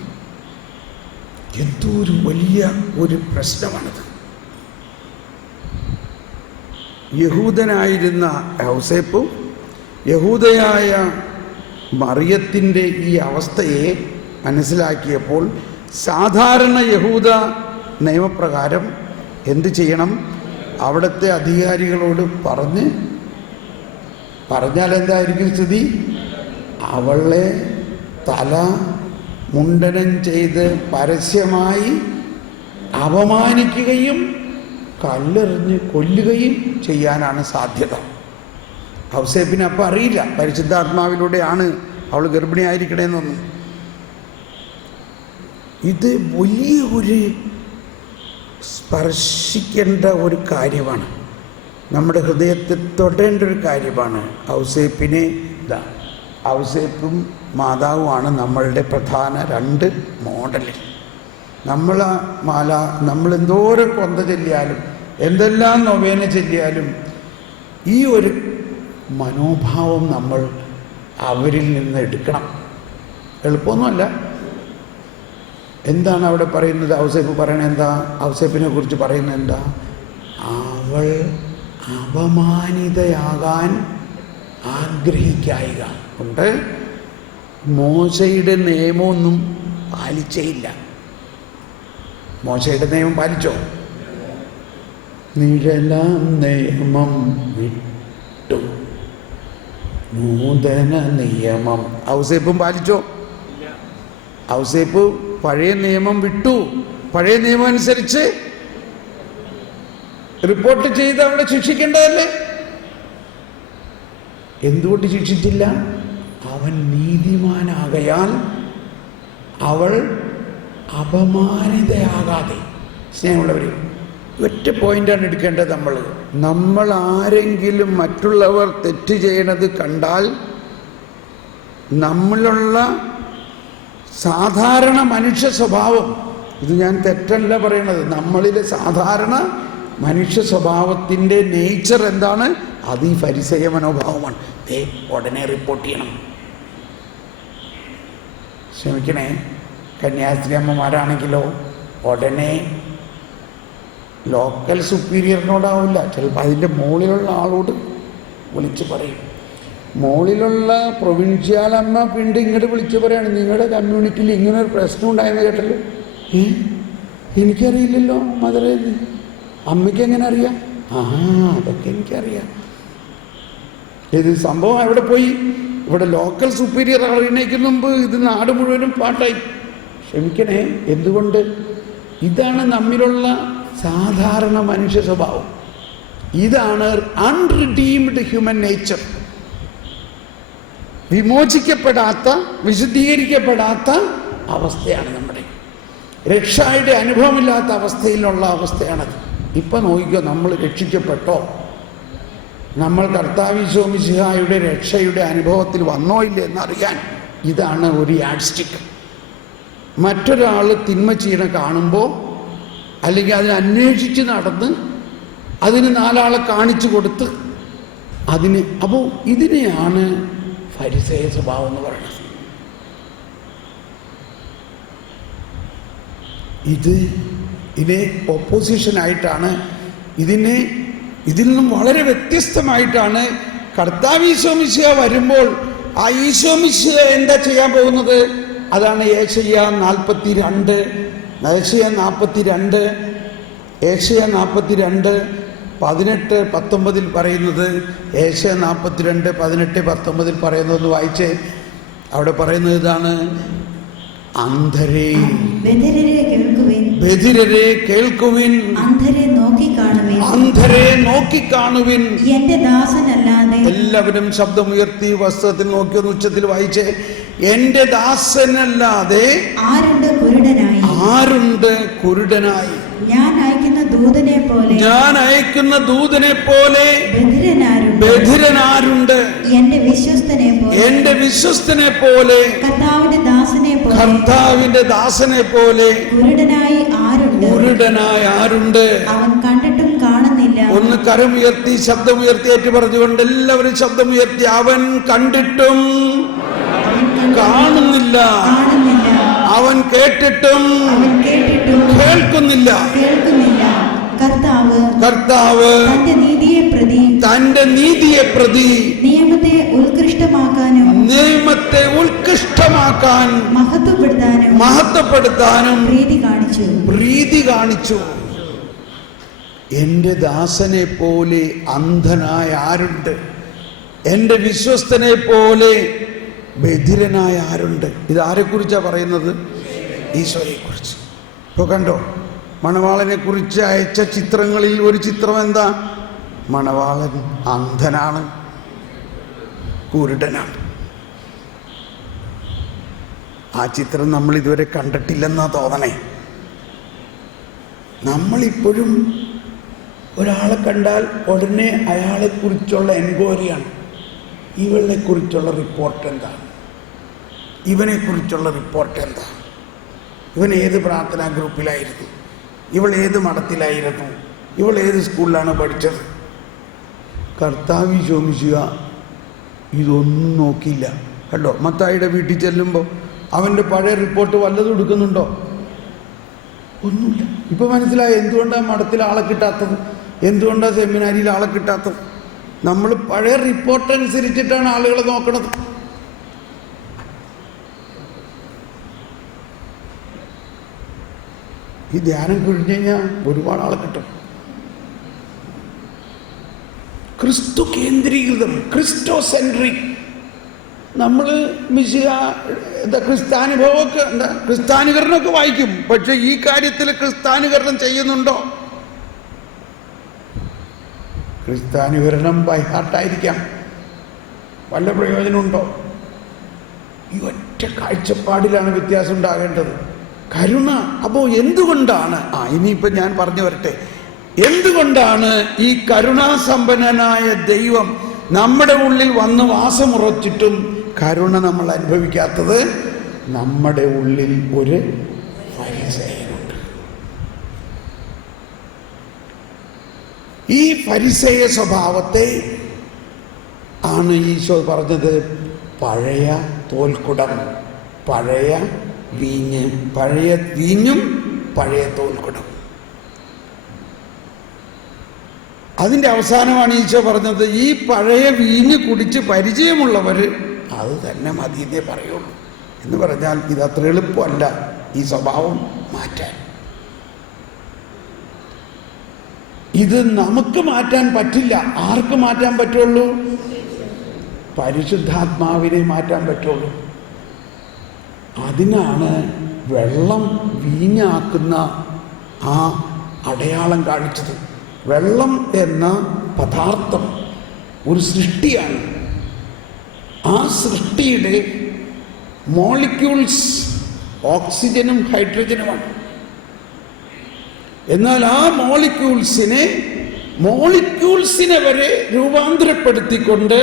എന്തൊരു വലിയ ഒരു പ്രശ്നമാണത്. യഹൂദനായിരുന്ന ഔസേപ്പും യഹൂദയായ മറിയത്തിൻ്റെ ഈ അവസ്ഥയെ മനസ്സിലാക്കിയപ്പോൾ സാധാരണ യഹൂദ നിയമപ്രകാരം എന്ത് ചെയ്യണം? അവിടുത്തെ അധികാരികളോട് പറഞ്ഞാൽ എന്തായിരിക്കും സ്ഥിതി? അവളെ തല മുണ്ടനം ചെയ്ത് പരസ്യമായി അപമാനിക്കുകയും കല്ലെറിഞ്ഞ് കൊല്ലുകയും ചെയ്യാനാണ് സാധ്യത. ഔസേപ്പിന് അപ്പം അറിയില്ല പരിശുദ്ധാത്മാവിലൂടെയാണ് അവൾ ഗർഭിണിയായിരിക്കണേന്നൊന്നും. ഇത് വലിയ ഒരു സ്പർശിക്കേണ്ട ഒരു കാര്യമാണ്, നമ്മുടെ ഹൃദയത്തെ തൊടേണ്ട ഒരു കാര്യമാണ്. ഔസേപ്പിനെ ഔസേപ്പും മാതാവുമാണ് നമ്മളുടെ പ്രധാന രണ്ട് മോഡൽ. നമ്മൾ എന്തോരം കൊന്ത ചൊല്ലിയാലും എന്തെല്ലാം നൊവേന ചൊല്ലിയാലും ഈ ഒരു മനോഭാവം നമ്മൾ അവരിൽ നിന്ന് എടുക്കണം. എളുപ്പമൊന്നുമല്ല. എന്താണ് അവിടെ പറയുന്നത്? ഔസേപ്പ് പറയണത് എന്താ? ഔസേപ്പിനെ കുറിച്ച് പറയുന്നത് എന്താ? അവൾ അപമാനിതയാകാൻ ആഗ്രഹിക്കായിക കൊണ്ട് മോശയുടെ നിയമമൊന്നും പാലിച്ചേയില്ല. മോശയുടെ നിയമം പാലിച്ചോ? നിഴലാം നിയമം വിട്ടു നൂതന നിയമം. ഔസേപ്പും പാലിച്ചോ? ഔസേപ്പ് പഴയ നിയമം വിട്ടു. പഴയ നിയമം അനുസരിച്ച് റിപ്പോർട്ട് ചെയ്ത് അവിടെ ശിക്ഷിക്കേണ്ടതല്ലേ? എന്തുകൊണ്ട് ശിക്ഷിച്ചില്ല? അവൻ നീതിമാനാകയാൽ അവൾ അപമാനിതയാകാതെ. സ്നേഹമുള്ളവർ, ഒറ്റ പോയിന്റാണ് എടുക്കേണ്ടത്. നമ്മൾ ആരെങ്കിലും മറ്റുള്ളവർ തെറ്റ് ചെയ്യണത് കണ്ടാൽ നമ്മളുള്ള സാധാരണ മനുഷ്യ സ്വഭാവം, ഇത് ഞാൻ തെറ്റല്ല പറയണത്, നമ്മളിലെ സാധാരണ മനുഷ്യ സ്വഭാവത്തിൻ്റെ നേച്ചർ എന്താണ്? അത് ഈ ഫരിസേയ മനോഭാവമാണ്. ഉടനെ റിപ്പോർട്ട് ചെയ്യണം. ക്ഷമിക്കണേ, കന്യാസ്ത്രീ അമ്മമാരാണെങ്കിലോ ഉടനെ ലോക്കൽ സുപ്പീരിയറിനോടാവില്ല, ചിലപ്പോൾ അതിൻ്റെ മുകളിലുള്ള ആളോട് വിളിച്ച് പറയും. മുകളിലുള്ള പ്രൊവിൻഷ്യൽ അമ്മ പിണ്ട് ഇങ്ങോട്ട് വിളിച്ച് പറയാണ്, നിങ്ങളുടെ കമ്മ്യൂണിറ്റിയിൽ ഇങ്ങനെ ഒരു പ്രശ്നം ഉണ്ടായെന്ന് കേട്ടല്ലോ. എനിക്കറിയില്ലല്ലോ മദറേ, അമ്മയ്ക്ക് എങ്ങനെ അറിയാം? അതൊക്കെ എനിക്കറിയാം. ഇത് സംഭവം എവിടെ പോയി? ഇവിടെ ലോക്കൽ സുപ്പീരിയർ അറിയണേക്ക് മുമ്പ് ഇത് നാട് മുഴുവനും പാട്ടായി. ക്ഷമിക്കണേ, എന്തുകൊണ്ട്? ഇതാണ് നമ്മിലുള്ള സാധാരണ മനുഷ്യ സ്വഭാവം. ഇതാണ് അൺറിഡീംഡ് ഹ്യൂമൻ നേച്ചർ. വിമോചിക്കപ്പെടാത്ത, വിശുദ്ധീകരിക്കപ്പെടാത്ത അവസ്ഥയാണ് നമ്മുടെ. രക്ഷയുടെ അനുഭവമില്ലാത്ത അവസ്ഥയിലുള്ള അവസ്ഥയാണത്. ഇപ്പം നോക്കിക്കോ, നമ്മൾ രക്ഷിക്കപ്പെട്ടോ? നമ്മൾ കർത്താവ് മിശിഹായുടെ രക്ഷയുടെ അനുഭവത്തിൽ വന്നോ ഇല്ലേ എന്നറിയാൻ ഇതാണ് ഒരു യാഡ് സ്റ്റിക്ക്. മറ്റൊരാൾ തിന്മ ചെയ്യണ കാണുമ്പോൾ, അല്ലെങ്കിൽ അതിനെ അന്വേഷിച്ച് നടന്ന് അതിന് നാലാളെ കാണിച്ചു കൊടുത്ത് അതിന്, അപ്പോൾ ഇതിനെയാണ് ഫരിസേയ സ്വഭാവം എന്ന് പറയുന്നത്. ഇതിനെ ഓപ്പോസിഷനായിട്ടാണ്, ഇതിൽ നിന്നും വളരെ വ്യത്യസ്തമായിട്ടാണ് കർത്താവ് ഈശോ മിശിഹ വരുമ്പോൾ ആ ഈശോ മിശിഹ എന്താ ചെയ്യാൻ പോകുന്നത്? അതാണ് ഏശയ്യ 42 18-19 പറയുന്നത്. ഏശയ്യ 42:18-19 പറയുന്നത് വായിച്ചേ. അവിടെ പറയുന്നത് ഇതാണ്: ബധിരരെ കേൾക്കുവിൻ, അന്ധരെ നോക്കിക്കാണുവിൻ. എന്റെ ദാസനല്ലാതെ, എല്ലാവരും ശബ്ദമുയർത്തി വസ്ത്രത്തിൽ നോക്കി ഒന്ന് ഉച്ചത്തിൽ വായിച്ചേ. എന്റെ ദാസനല്ലാതെ ആരുണ്ട് കുരുടനായി? ഞാൻ അയക്കുന്ന ദൂതനെ പോലെ ബധിരനാരുണ്ട്? എന്റെ വിശ്വസ്തനെ പോലെ കർത്താവിന്റെ ദാസനെ പോലെ കുരുടനായി ആരുണ്ട്? അവൻ കണ്ടിട്ടും കാണുന്നില്ല. ഒന്ന് കരമുയർത്തി ശബ്ദമുയർത്തി ഏറ്റു പറഞ്ഞുകൊണ്ട് എല്ലാവരും ശബ്ദമുയർത്തി. അവൻ കണ്ടിട്ടും കാണുന്നില്ല, അവൻ കേട്ടിട്ടും കേൾക്കുന്നില്ല. കർത്താവ് തന്റെ നീതിയെ പ്രതി നിയമത്തെ ഉത്കൃഷ്ടമാക്കാൻ മഹത്വപ്പെടുത്താനും പ്രീതി കാണിച്ചു. എന്റെ ദാസനെ പോലെ അന്ധനായ ആരുണ്ട്? എന്റെ വിശ്വസ്തനെ പോലെ ബധിരനായ ആരുണ്ട്? ഇതാരെക്കുറിച്ചാണ് പറയുന്നത്? ഈശോയെ കുറിച്ച്. ഇപ്പോൾ കണ്ടോ, മണവാളനെ കുറിച്ച് അയച്ച ചിത്രങ്ങളിൽ ഒരു ചിത്രം എന്താ? മണവാളൻ അന്ധനാണ്, കുരുടനാണ്. ആ ചിത്രം നമ്മൾ ഇതുവരെ കണ്ടിട്ടില്ലെന്നാ തോന്നണേ. നമ്മളിപ്പോഴും ഒരാളെ കണ്ടാൽ ഉടനെ അയാളെക്കുറിച്ചുള്ള എൻക്വയറിയാണ്. ഇവളെക്കുറിച്ചുള്ള റിപ്പോർട്ട് എന്താണ്, ഇവനെക്കുറിച്ചുള്ള റിപ്പോർട്ട് എന്താണ്, ഇവൻ ഏത് പ്രാർത്ഥനാ ഗ്രൂപ്പിലായിരുന്നു, ഇവൾ ഏത് മഠത്തിലായിരുന്നു, ഇവൾ ഏത് സ്കൂളിലാണ് പഠിച്ചത്. കർത്താവ് ശോമിക്കുക ഇതൊന്നും നോക്കിയില്ല. കണ്ടോ, മത്തായിയുടെ വീട്ടിൽ ചെല്ലുമ്പോൾ അവൻ്റെ പഴയ റിപ്പോർട്ട് വല്ലതും എടുക്കുന്നുണ്ടോ? ഒന്നുമില്ല. ഇപ്പം മനസ്സിലായി എന്തുകൊണ്ടാണ് മഠത്തിൽ ആളെ കിട്ടാത്തത്, എന്തുകൊണ്ടാണ് സെമിനാരിയിൽ ആളെ കിട്ടാത്തത്. നമ്മൾ പഴയ റിപ്പോർട്ട് അനുസരിച്ചിട്ടാണ് ആളുകളെ നോക്കണത്. ഈ ധ്യാനം കഴിഞ്ഞ് കഴിഞ്ഞാൽ ഒരുപാട് ആളെ കിട്ടും. ക്രിസ്തു കേന്ദ്രീകൃതം, ക്രിസ്റ്റോസെൻട്രിക്. നമ്മൾ ക്രിസ്ത്യാനുഭവമൊക്കെ ക്രിസ്ത്യാനുകരണമൊക്കെ വായിക്കും, പക്ഷെ ഈ കാര്യത്തിൽ ക്രിസ്ത്യാനുകരണം ചെയ്യുന്നുണ്ടോ? ക്രിസ്ത്യാനുകരണം ബൈ ഹാർട്ടായിരിക്കാം, വല്ല പ്രയോജനമുണ്ടോ? ഈ ഒറ്റ കാഴ്ചപ്പാടിലാണ് വ്യത്യാസം ഉണ്ടാകേണ്ടത്. കരുണ. അപ്പോൾ എന്തുകൊണ്ടാണ്, ഇനിയിപ്പോൾ ഞാൻ പറഞ്ഞു വരട്ടെ, എന്തുകൊണ്ടാണ് ഈ കരുണാസമ്പന്നനായ ദൈവം നമ്മുടെ ഉള്ളിൽ വന്ന് വാസമുറച്ചിട്ടും കരുണ നമ്മൾ അനുഭവിക്കാത്തത്? നമ്മുടെ ഉള്ളിൽ ഒരു ഫരിസേയനുണ്ട്. ഈ ഫരിസേയ സ്വഭാവത്തെ ആണ് ഈശോ പറഞ്ഞത് പഴയ തോൽക്കുടം, പഴയ വീഞ്ഞ്, പഴയ വീഞ്ഞും പഴയ തോൽക്കുടം. അതിൻ്റെ അവസാനമാണ് ഈശോ പറഞ്ഞത് ഈ പഴയ വീഞ്ഞ് കുടിച്ച് പരിചയമുള്ളവർ അത് തന്നെ മതിയെന്നേ പറയുള്ളൂ എന്ന് പറഞ്ഞാൽ ഇത് അത്ര എളുപ്പമല്ല ഈ സ്വഭാവം മാറ്റാൻ. ഇത് നമുക്ക് മാറ്റാൻ പറ്റില്ല. ആർക്ക് മാറ്റാൻ പറ്റുള്ളൂ? പരിശുദ്ധാത്മാവിനെ മാറ്റാൻ പറ്റുള്ളൂ. അതിനാണ് വെള്ളം വീഞ്ഞാക്കുന്ന ആ അടയാളം കാണിച്ചത്. വെള്ളം എന്ന പദാർത്ഥം ഒരു സൃഷ്ടിയാണ്. ആ സൃഷ്ടിയുടെ മോളിക്യൂൾസ് ഓക്സിജനും ഹൈഡ്രജനുമാണ്. എന്നാൽ ആ മോളിക്യൂൾസിനെ വരെ രൂപാന്തരപ്പെടുത്തിക്കൊണ്ട്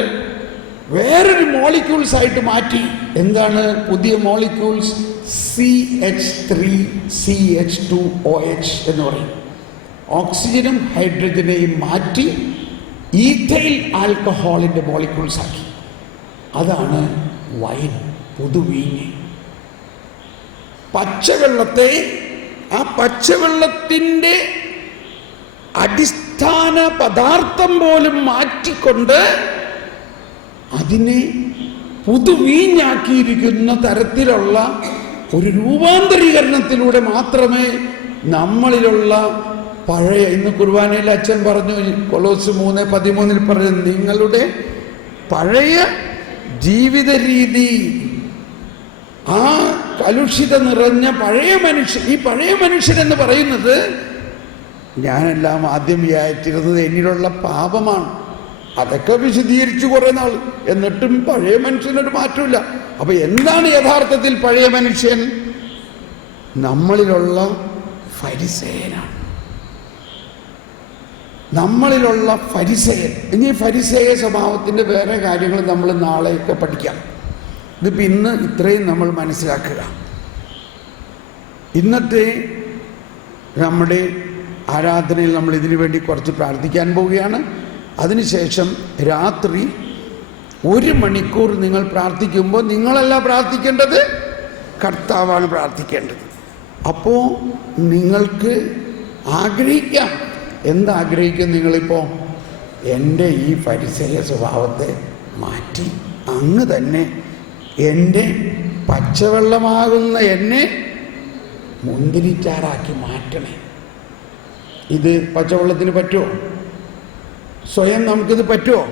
വേറൊരു മോളിക്യൂൾസ് ആയിട്ട് മാറ്റി. എന്താണ് പുതിയ മോളിക്യൂൾസ്? CH3CH2OH എന്ന് പറയും. ഓക്സിജനും ഹൈഡ്രജനെയും മാറ്റി ഈഥൈൽ ആൽക്കഹോളിൻ്റെ മോളിക്യൂൾസ് ആക്കി. അതാണ് വൈൻ, പുതുവീഞ്ഞ്. പച്ചവെള്ളത്തെ, ആ പച്ചവെള്ളത്തിൻ്റെ അടിസ്ഥാന പദാർത്ഥം പോലും മാറ്റിക്കൊണ്ട് അതിനെ പുതുവീഞ്ഞാക്കിയിരിക്കുന്ന തരത്തിലുള്ള ഒരു രൂപാന്തരീകരണത്തിലൂടെ മാത്രമേ നമ്മളിലുള്ള പഴയ, ഇന്ന് കുർബാനയിൽ അച്ഛൻ പറഞ്ഞു, കൊലോസ് 3:13 പറഞ്ഞു, നിങ്ങളുടെ പഴയ ജീവിത രീതി, ആ കലുഷിത നിറഞ്ഞ പഴയ മനുഷ്യൻ. ഈ പഴയ മനുഷ്യനെന്ന് പറയുന്നത് ഞാനെല്ലാം ആദ്യം വിചാരിച്ചിരുന്നത് എന്നിലുള്ള പാപമാണ്. അതൊക്കെ വിശദീകരിച്ചു കുറേ നാൾ, എന്നിട്ടും പഴയ മനുഷ്യനൊരു മാറ്റമില്ല. അപ്പൊ എന്താണ് യഥാർത്ഥത്തിൽ പഴയ മനുഷ്യൻ? നമ്മളിലുള്ള ഫരിസേയനാണ്, നമ്മളിലുള്ള ഫരിസേയൻ. ഇനി ഫരിസേയ സ്വഭാവത്തിൻ്റെ വേറെ കാര്യങ്ങൾ നമ്മൾ നാളെയൊക്കെ പഠിക്കാം. ഇതിപ്പോൾ ഇന്ന് ഇത്രയും നമ്മൾ മനസ്സിലാക്കുക. ഇന്നത്തെ നമ്മുടെ ആരാധനയിൽ നമ്മൾ ഇതിനു വേണ്ടി കുറച്ച് പ്രാർത്ഥിക്കാൻ പോവുകയാണ്. അതിനുശേഷം രാത്രി 1 മണിക്കൂർ നിങ്ങൾ പ്രാർത്ഥിക്കുമ്പോൾ നിങ്ങളല്ല പ്രാർത്ഥിക്കേണ്ടത്, കർത്താവാണ് പ്രാർത്ഥിക്കേണ്ടത്. അപ്പോൾ നിങ്ങൾക്ക് ആഗ്രഹിക്കാം. എന്താഗ്രഹിക്കും നിങ്ങളിപ്പോൾ? എൻ്റെ ഈ ഫരിസേയ സ്വഭാവത്തെ മാറ്റി അങ്ങ് തന്നെ എൻ്റെ പച്ചവെള്ളമാകുന്ന എന്നെ മുന്തിരിച്ചാറാക്കി മാറ്റണേ. ഇത് പച്ചവെള്ളത്തിന് പറ്റുമോ? സ്വയം നമുക്കിത് പറ്റുമോ?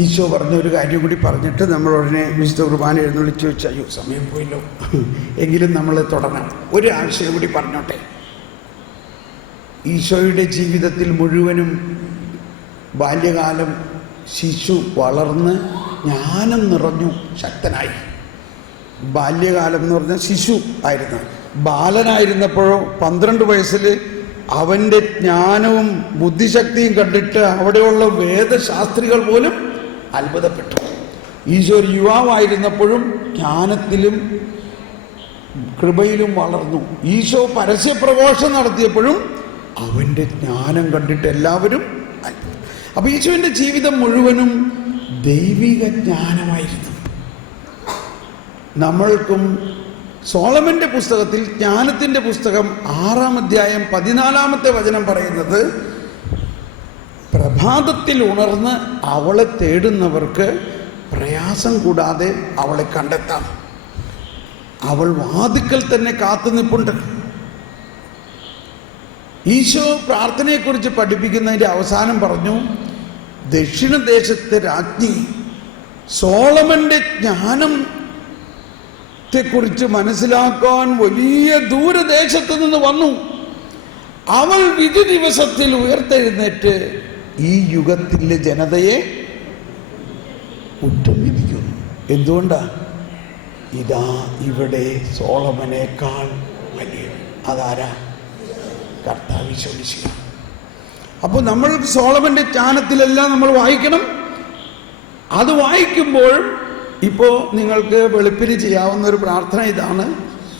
ഈശോ പറഞ്ഞ ഒരു കാര്യം കൂടി പറഞ്ഞിട്ട് നമ്മൾ ഉടനെ വിശുദ്ധ കുർബാന എഴുന്നള്ളിച്ച് വെച്ച് അയ്യോ സമയം പോയല്ലോ, എങ്കിലും നമ്മൾ തുടങ്ങണം. ഒരു ആശയം കൂടി പറഞ്ഞോട്ടെ. ഈശോയുടെ ജീവിതത്തിൽ മുഴുവനും ബാല്യകാലം ശിശു വളർന്ന് ജ്ഞാനം നിറഞ്ഞു ശക്തനായി. ബാല്യകാലം എന്ന് പറഞ്ഞാൽ ശിശു ആയിരുന്നു. ബാലനായിരുന്നപ്പോഴോ 12 വയസ്സിൽ അവൻ്റെ ജ്ഞാനവും ബുദ്ധിശക്തിയും കണ്ടിട്ട് അവിടെയുള്ള വേദശാസ്ത്രികൾ പോലും അത്ഭുതപ്പെട്ടു. ഈശോ ഒരു യുവാവായിരുന്നപ്പോഴും ജ്ഞാനത്തിലും കൃപയിലും വളർന്നു. ഈശോ പരസ്യപ്രഘോഷം നടത്തിയപ്പോഴും അവൻ്റെ ജ്ഞാനം കണ്ടിട്ട് എല്ലാവരും അത്ഭുതം. അപ്പോൾ ഈശോൻ്റെ ജീവിതം മുഴുവനും ദൈവിക ജ്ഞാനമായിരുന്നു. നമ്മൾക്കും സോളമൻ്റെ പുസ്തകത്തിൽ, ജ്ഞാനത്തിൻ്റെ പുസ്തകം 6-ാം അധ്യായം 14-ാമത്തെ വചനം പറയുന്നത്, പ്രഭാതത്തിൽ ഉണർന്ന് അവളെ തേടുന്നവർക്ക് പ്രയാസം കൂടാതെ അവളെ കണ്ടെത്താം. അവൾ വാതിക്കൽ തന്നെ കാത്തു നിൽപ്പുണ്ട്. ഈശോ പ്രാർത്ഥനയെക്കുറിച്ച് പഠിപ്പിക്കുന്നതിൻ്റെ അവസാനം പറഞ്ഞു, ദക്ഷിണദേശത്തെ രാജ്ഞി സോളമൻ്റെ ജ്ഞാനത്തെക്കുറിച്ച് മനസ്സിലാക്കാൻ വലിയ ദൂരദേശത്ത് നിന്ന് വന്നു. അവൾ വിധി ദിവസത്തിൽ ഉയർത്തെഴുന്നേറ്റ് ഈ യുഗത്തിലെ ജനതയെ കുറ്റം വിധിക്കുന്നു. എന്തുകൊണ്ടാ? ഇതാ ഇവിടെ സോളമനേക്കാൾ വലിയ. അതാരാ? കർത്താവ് വിശ്വസിക്കുക. അപ്പോൾ നമ്മൾ സോളമൻ്റെ ജ്ഞാനത്തിലെല്ലാം നമ്മൾ വായിക്കണം. അത് വായിക്കുമ്പോൾ ഇപ്പോൾ നിങ്ങൾക്ക് വെളുപ്പിന് ചെയ്യാവുന്ന ഒരു പ്രാർത്ഥന ഇതാണ്.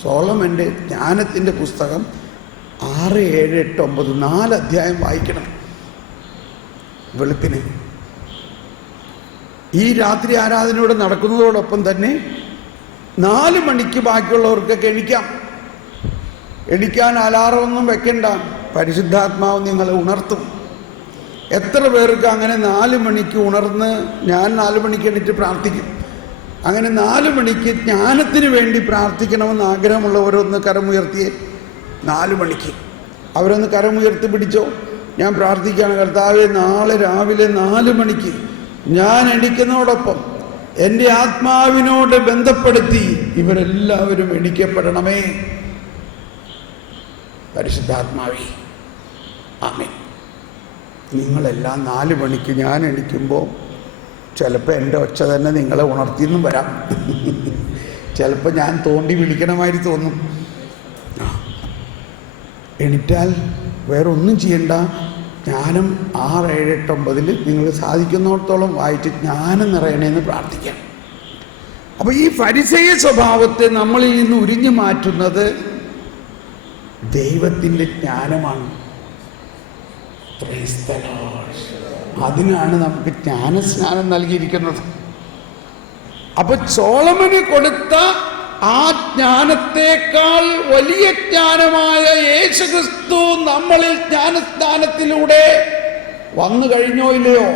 സോളമൻ്റെ ജ്ഞാനത്തിൻ്റെ പുസ്തകം 6, 7, 8, 9 4 അധ്യായം വായിക്കണം വെളുപ്പിന്. ഈ രാത്രി ആരാധനയോടെ നടക്കുന്നതോടൊപ്പം തന്നെ 4 മണിക്ക് ബാക്കിയുള്ളവർക്കൊക്കെ എണിക്കാൻ അലാറമൊന്നും വെക്കണ്ട. പരിശുദ്ധാത്മാവ് നിങ്ങളെ ഉണർത്തും. എത്ര പേർക്ക് അങ്ങനെ 4 മണിക്ക് ഉണർന്ന്, ഞാൻ 4 മണിക്ക് എണീറ്റ് പ്രാർത്ഥിക്കും. അങ്ങനെ 4 മണിക്ക് ജ്ഞാനത്തിന് വേണ്ടി പ്രാർത്ഥിക്കണമെന്ന് ആഗ്രഹമുള്ളവരൊന്ന് കരമുയർത്തിയേ. 4 മണിക്ക് അവരൊന്ന് കരമുയർത്തി പിടിച്ചോ. ഞാൻ പ്രാർത്ഥിക്കുകയാണ്, കർത്താവേ, നാളെ രാവിലെ 4 മണിക്ക് ഞാൻ എണീക്കുന്നതോടൊപ്പം എൻ്റെ ആത്മാവിനോട് ബന്ധപ്പെടുത്തി ഇവരെല്ലാവരും എണീക്കപ്പെടണമേ. പരിശുദ്ധാത്മാവേ, ആമേൻ. നിങ്ങളെല്ലാം 4 മണിക്ക് ഞാൻ എണീക്കുമ്പോൾ ചിലപ്പോൾ എൻ്റെ ഒച്ച തന്നെ നിങ്ങളെ ഉണർത്തിയെന്നും വരാം. ചിലപ്പോൾ ഞാൻ തോണ്ടി വിളിക്കണമാതിരി തോന്നും. എണീറ്റാൽ വേറെ ഒന്നും ചെയ്യണ്ട. ജ്ഞാനം 6, 7, 8, 9 നിങ്ങൾ സാധിക്കുന്നിടത്തോളം വായിച്ച് ജ്ഞാനം നിറയണേന്ന് പ്രാർത്ഥിക്കാം. അപ്പോൾ ഈ ഫരിസേയ സ്വഭാവത്തെ നമ്മളിൽ നിന്ന് ഉരിഞ്ഞു മാറ്റുന്നത് ദൈവത്തിൻ്റെ ജ്ഞാനമാണ്. അതിനാണ് നമുക്ക് ജ്ഞാനസ്നാനം നൽകിയിരിക്കുന്നത്. അപ്പൊ സോളമന് കൊടുത്ത ആ ജ്ഞാനത്തെക്കാൾ വലിയ ജ്ഞാനമായ യേശുക്രിസ്തു നമ്മളിൽ ജ്ഞാനസ്നാനത്തിലൂടെ വന്നു കഴിഞ്ഞോ ഇല്ലയോ?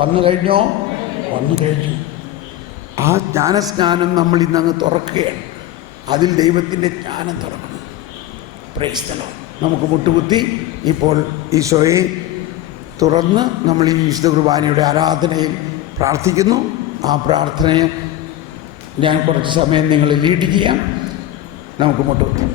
വന്നു കഴിഞ്ഞു. ആ ജ്ഞാനസ്നാനം നമ്മൾ ഇന്നങ്ങ് തുറക്കുകയാണ്. അതിൽ ദൈവത്തിൻ്റെ ജ്ഞാനം തുറക്കണം. Praise the Lord. നമുക്ക് മുട്ടുകുത്തി ഇപ്പോൾ ഈശോയെ തുറന്ന് നമ്മൾ ഈ വിശുദ്ധ കുർബാനയുടെ ആരാധനയിൽ പ്രാർത്ഥിക്കുന്നു. ആ പ്രാർത്ഥനയെ ഞാൻ കുറച്ച് സമയം നിങ്ങൾ ലീഡ് ചെയ്യാം. നമുക്ക് മുട്ടുകുത്താം.